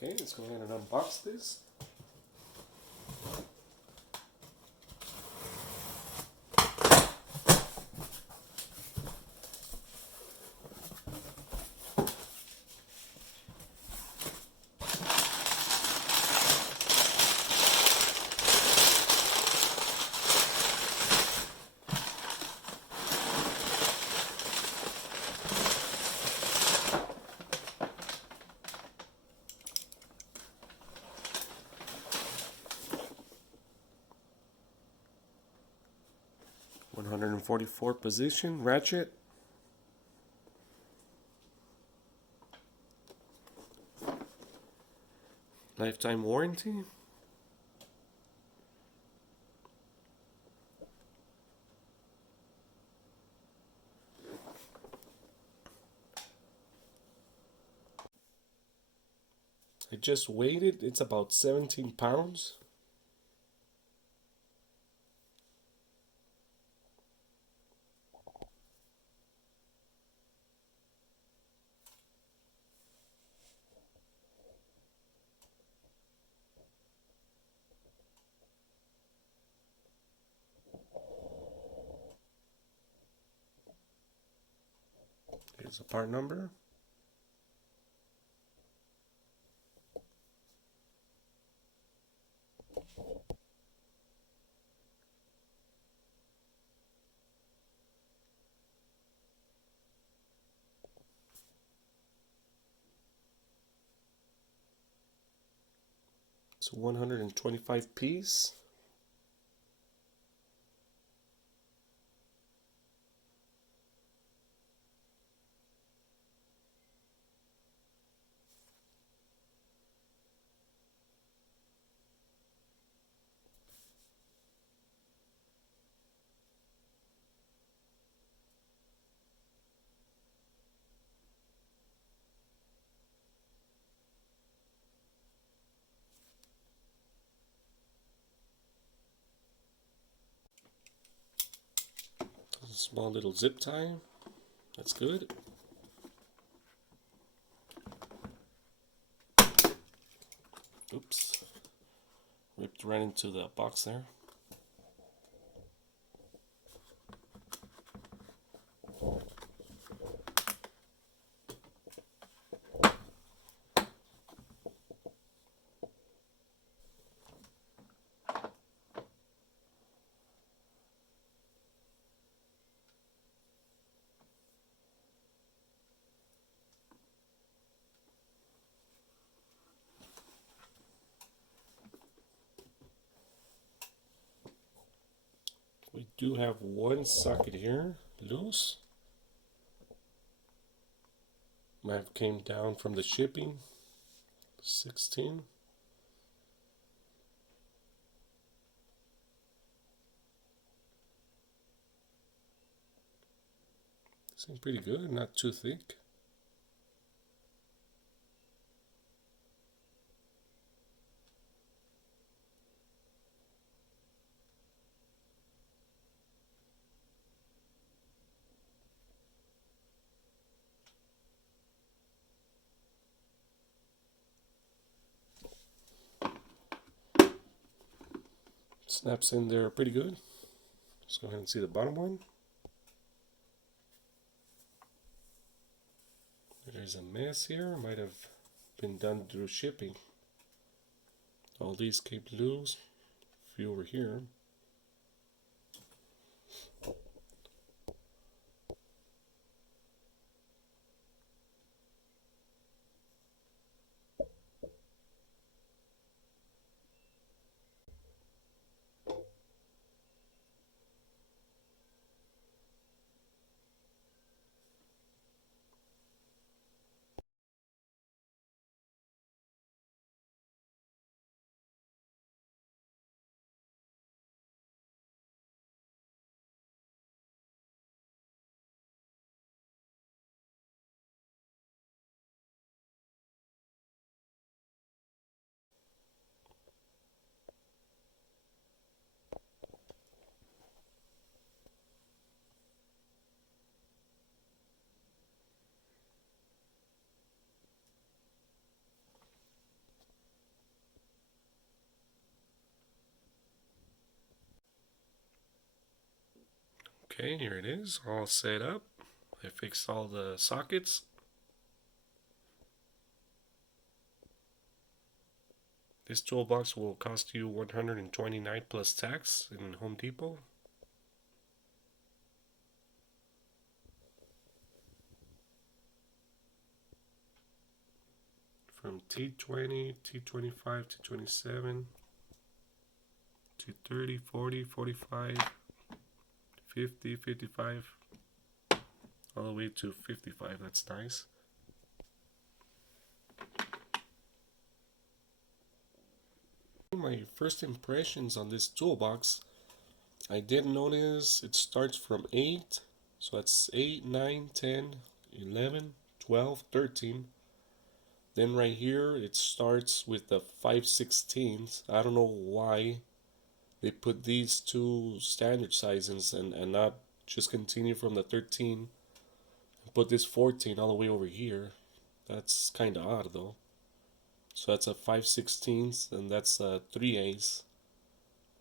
Okay, let's go ahead and unbox this. $144 position, Ratchet. Lifetime warranty. I just weighed it. It's about 17 pounds. Here's the part number. It's 125 piece. Small little zip tie. That's good. Oops. Ripped right into the box there. We do have one socket here loose. Might have came down from the shipping. 16. Seems pretty good, not too thick. Snaps in there pretty good. Let's go ahead and see the bottom one. There's a mess here. Might have been done through shipping. All these came loose. A few over here. Okay, here it is, all set up. I fixed all the sockets. This toolbox will cost you $129 plus tax in Home Depot. From T20, T25, T27, T30, 40, 45, 50, 55, all the way to 55. That's nice. My first impressions on this toolbox, I did notice it starts from 8, so that's 8, 9, 10, 11, 12, 13. Then right here it starts with the 5/16. I don't know why they put these two standard sizes and not just continue from the 13 and put this 14 all the way over here. That's kind of odd though. So that's a 5/16 and that's a 3/8.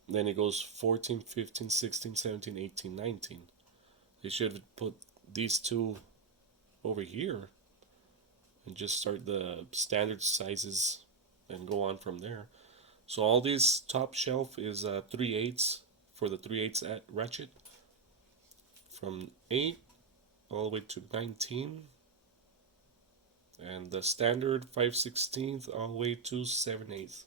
Then it goes 14, 15, 16, 17, 18, 19. They should have put these two over here and just start the standard sizes and go on from there. So all this top shelf is 3/8 for the 3/8 at Ratchet, from 8 all the way to 19, and the standard 5/16 all the way to 7/8.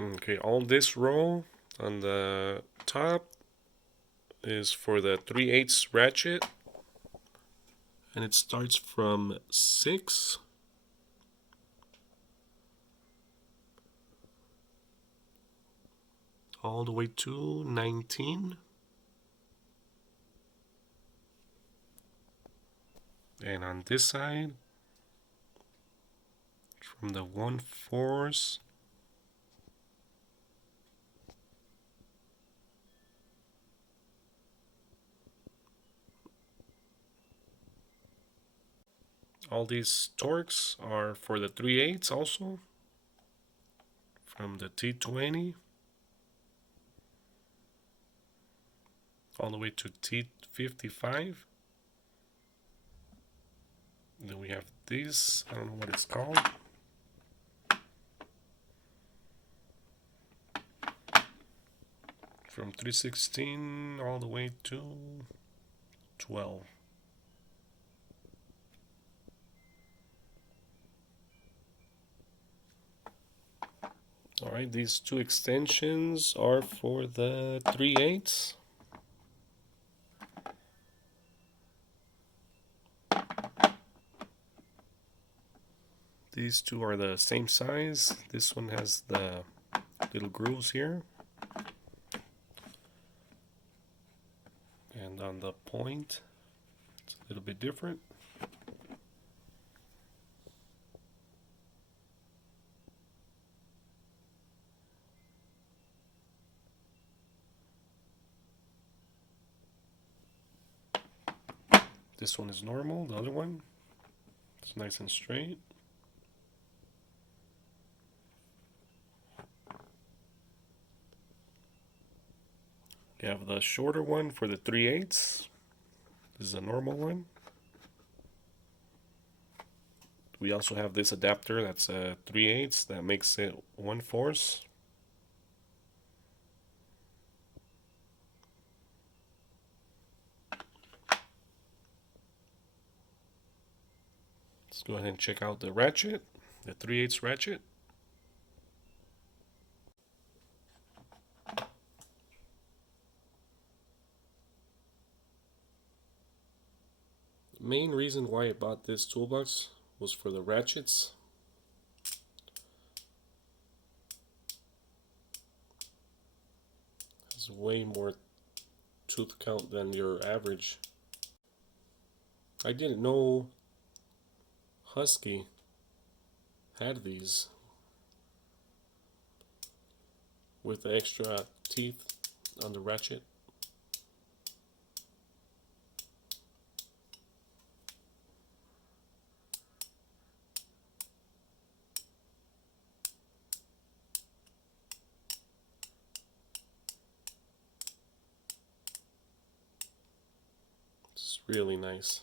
Okay, all this row on the top is for the 3/8 Ratchet, and it starts from 6 all the way to 19. And on this side, from the 1/4 all these torques are for the 3/8 also, from the T20 all the way to T55. Then we have this, I don't know what it's called. From 3/16 all the way to 12. Alright, these two extensions are for the 3/8. These two are the same size. This one has the little grooves here. And on the point, it's a little bit different. This one is normal, the other one is nice and straight. You have the shorter one for the 3/8. This is a normal one. We also have this adapter that's a 3/8 that makes it 1/4. Let's go ahead and check out the Ratchet, the 3/8 Ratchet. The main reason why I bought this toolbox was for the ratchets. It's way more tooth count than your average. I didn't know Husky had these with the extra teeth on the ratchet. really nice.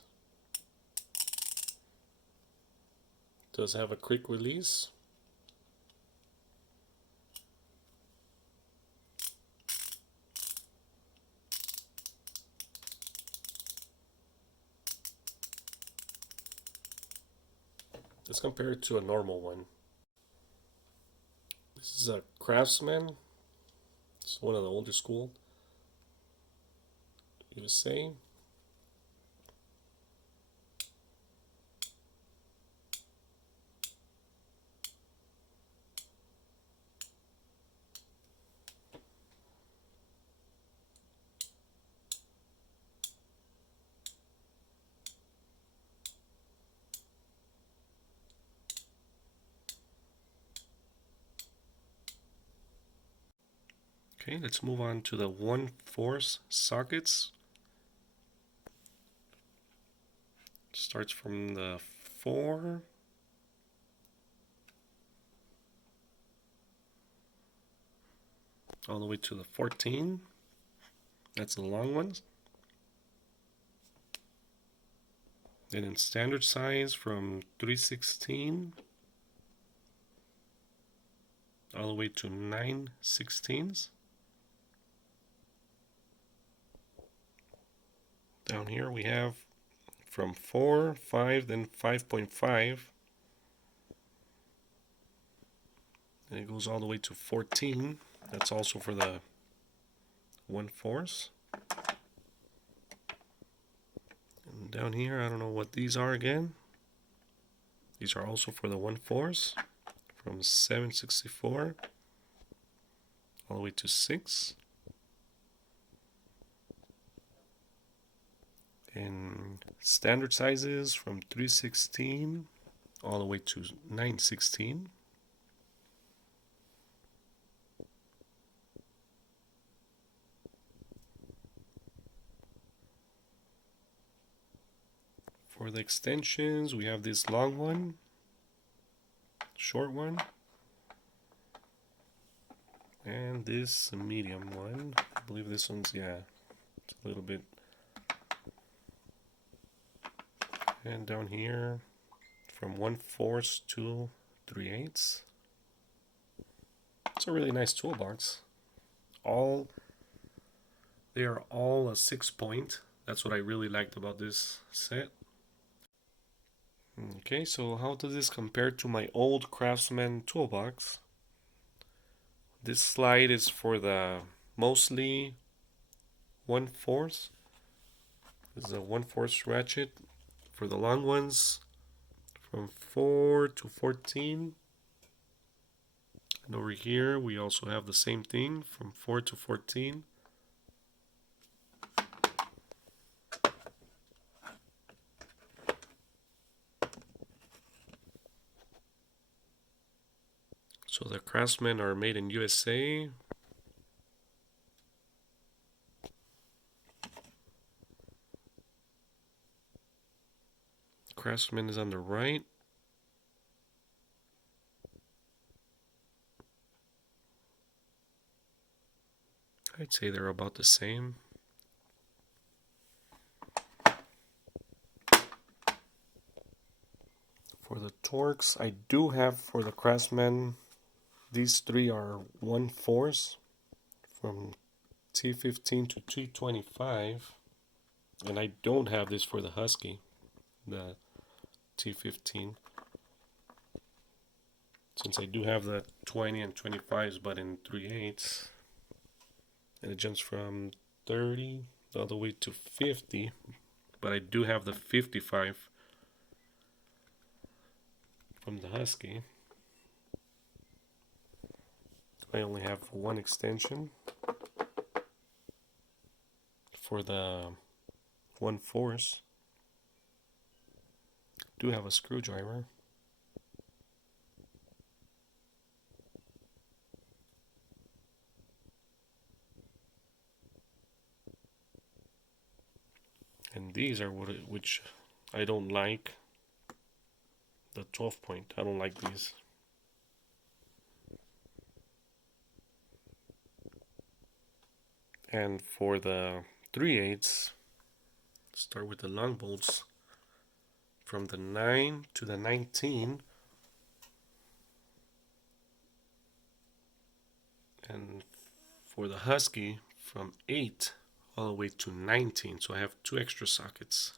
Does have a quick release. Let's compare it to a normal one. This is a Craftsman. It's one of the older school. USA. Okay, let's move on to the 1/4 sockets. Starts from the 4 all the way to the 14. That's the long ones. Then in standard size from 3/16 all the way to 9/16. Down here we have from 4, 5, then 5.5. And it goes all the way to 14. That's also for the 1/4. And down here, I don't know what these are again. These are also for the 1/4. From 7/64 all the way to 6. And standard sizes from 3/16 all the way to 9/16. For the extensions, we have this long one, short one, and this medium one. I believe this one's, yeah, it's a little bit. And down here, from 1/4 to 3/8. It's a really nice toolbox. They are all a 6-point. That's what I really liked about this set. Okay, so how does this compare to my old Craftsman toolbox? This slide is for the mostly 1/4. This is a 1/4 ratchet for the long ones from 4 to 14. And over here we also have the same thing from 4 to 14. So the Craftsmen are made in USA. Craftsman is on the right. I'd say they're about the same. For the torques, I do have for the Craftsman, these three are 1/4 from T15 to T25. And I don't have this for the Husky, the T15. Since I do have the 20 and 25s, but in 3/8. And it jumps from 30 all the way to 50. But I do have the 55 from the Husky. I only have one extension for the 1/4. Do have a screwdriver. And these are which I don't like. The 12-point. I don't like these. And for the 3/8, Start with the long bolts from the 9 to the 19. And for the Husky, from 8 all the way to 19. So I have 2 extra sockets.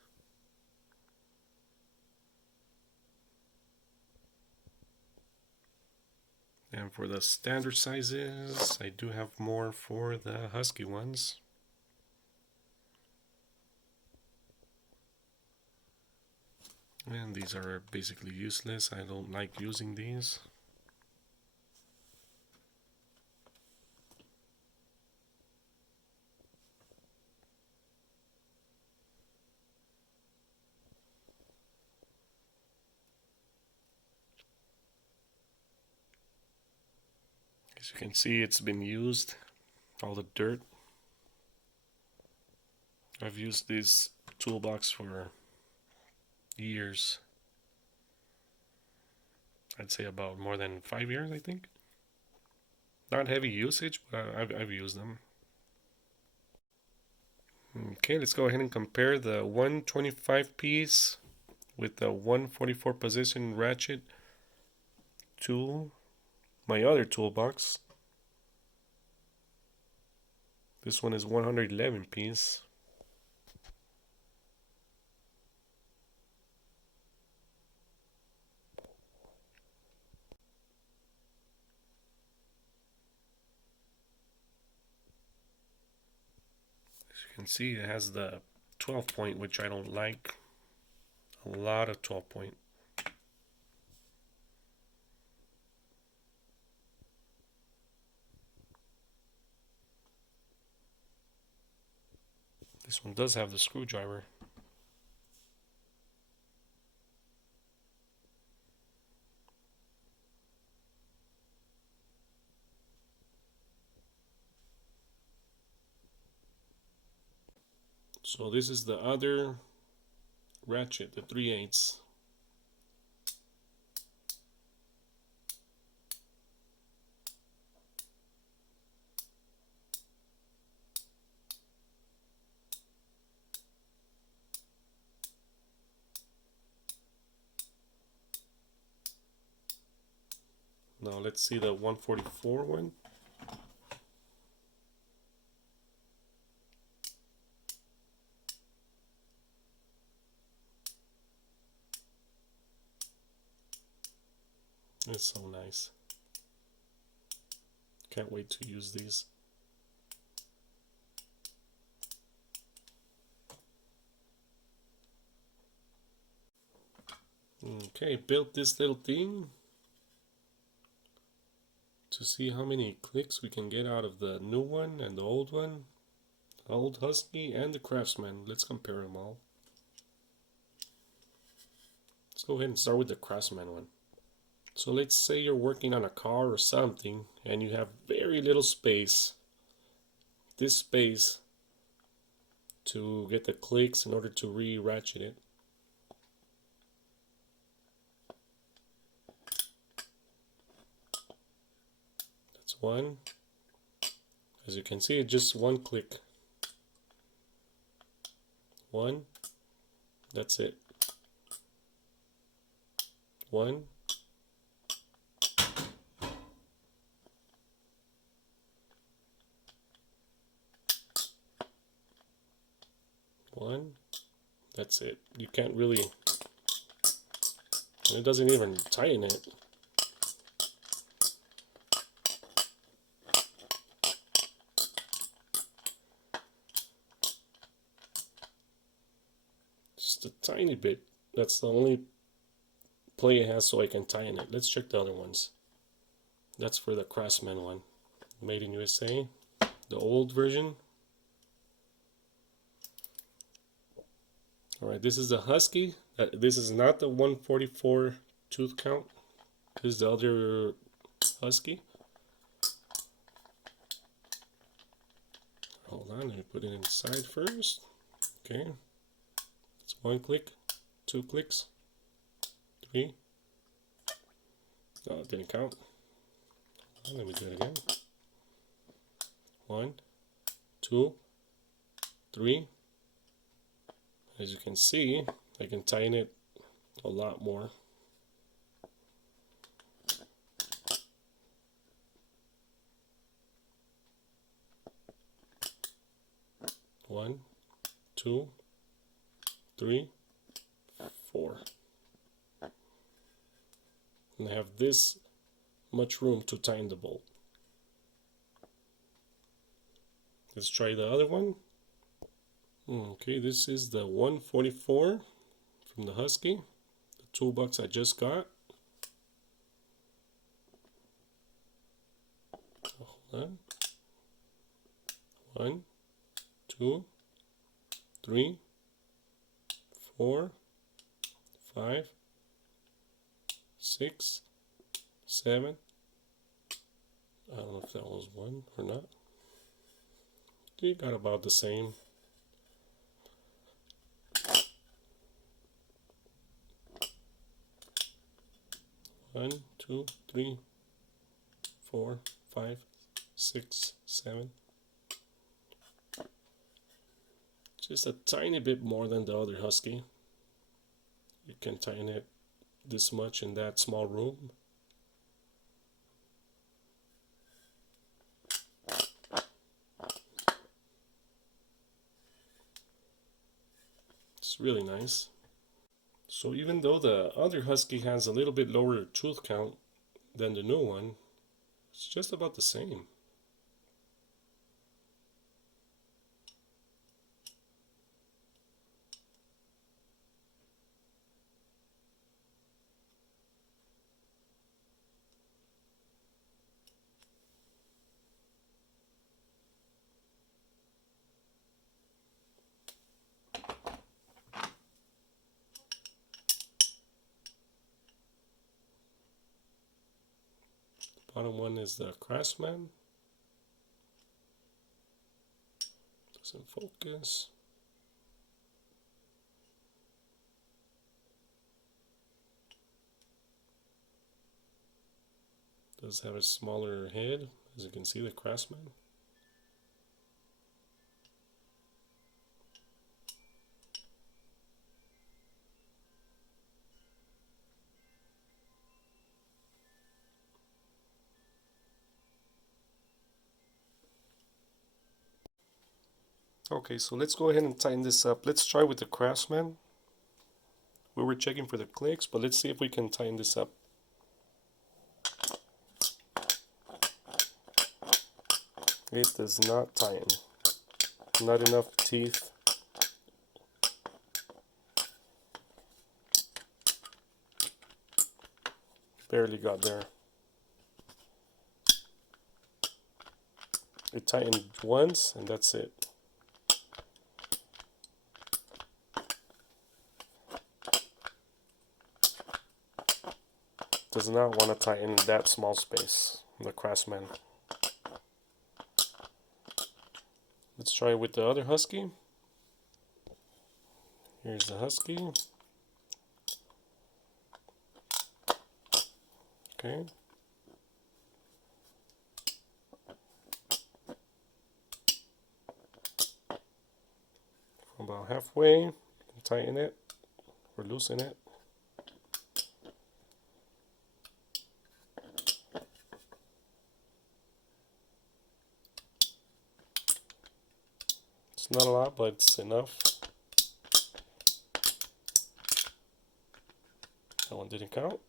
And for the standard sizes, I do have more for the Husky ones. And these are basically useless. I don't like using these. As you can see, it's been used, all the dirt. I've used this toolbox for years. I'd say about more than 5 years, I think. Not heavy usage, but I've used them. Okay, let's go ahead and compare the 125 piece with the 144 position ratchet to my other toolbox. This one is 111 piece. As you can see, it has the 12 point, which I don't like. A lot of 12 point. This one does have the screwdriver. So this is the other ratchet, the 3/8. Now let's see the 144 one. It's so nice. Can't wait to use these. Okay, built this little thing to see how many clicks we can get out of the new one and the old one, the old Husky and the Craftsman. Let's compare them all. Let's go ahead and start with the Craftsman one. So let's say you're working on a car or something and you have very little space. This space to get the clicks in order to re-ratchet it. That's one. As you can see, it's just one click. One. That's it. One. One. That's it. You can't really, it doesn't even tighten it. Just a tiny bit. That's the only play it has so I can tighten it. Let's check the other ones. That's for the Craftsman one. Made in USA. The old version. Alright, this is the Husky. This is not the 144 tooth count. This is the other Husky. Hold on, let me put it inside first. Okay. It's one click, 2 clicks, 3. Oh, it didn't count. Let me do it again. 1, 2, 3. As you can see, I can tighten it a lot more. One, two, three, four. And I have this much room to tighten the bolt. Let's try the other one. Okay, this is the 144 from the Husky, the toolbox I just got. Hold on. 1, 2, 3, 4, 5, 6, 7. I don't know if that was 1 or not. You got about the same. One, two, three, 4, 5, 6, 7. Just a tiny bit more than the other Husky. You can tighten it this much in that small room. It's really nice. So even though the other Husky has a little bit lower tooth count than the new one, it's just about the same. Bottom one is the Craftsman. Doesn't focus. Does have a smaller head, as you can see, the Craftsman. Okay, so let's go ahead and tighten this up. Let's try with the Craftsman. We were checking for the clicks, but let's see if we can tighten this up. It does not tighten. Not enough teeth. Barely got there. It tightened once and that's it. Does not want to tighten that small space, the Craftsman. Let's try with the other Husky. Here's the Husky. Okay. From about halfway, you can tighten it or loosen it. It's not a lot, but it's enough. That one didn't count.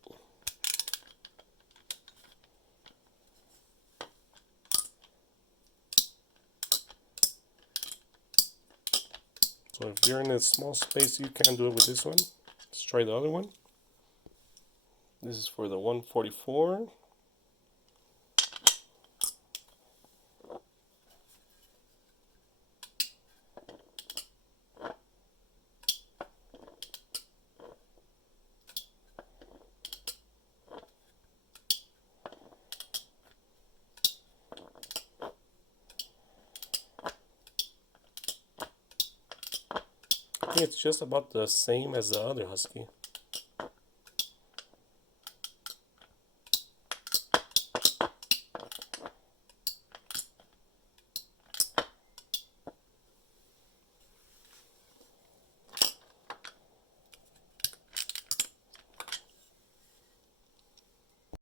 So if you're in a small space, you can do it with this one. Let's try the other one. This is for the 144. It's just about the same as the other Husky.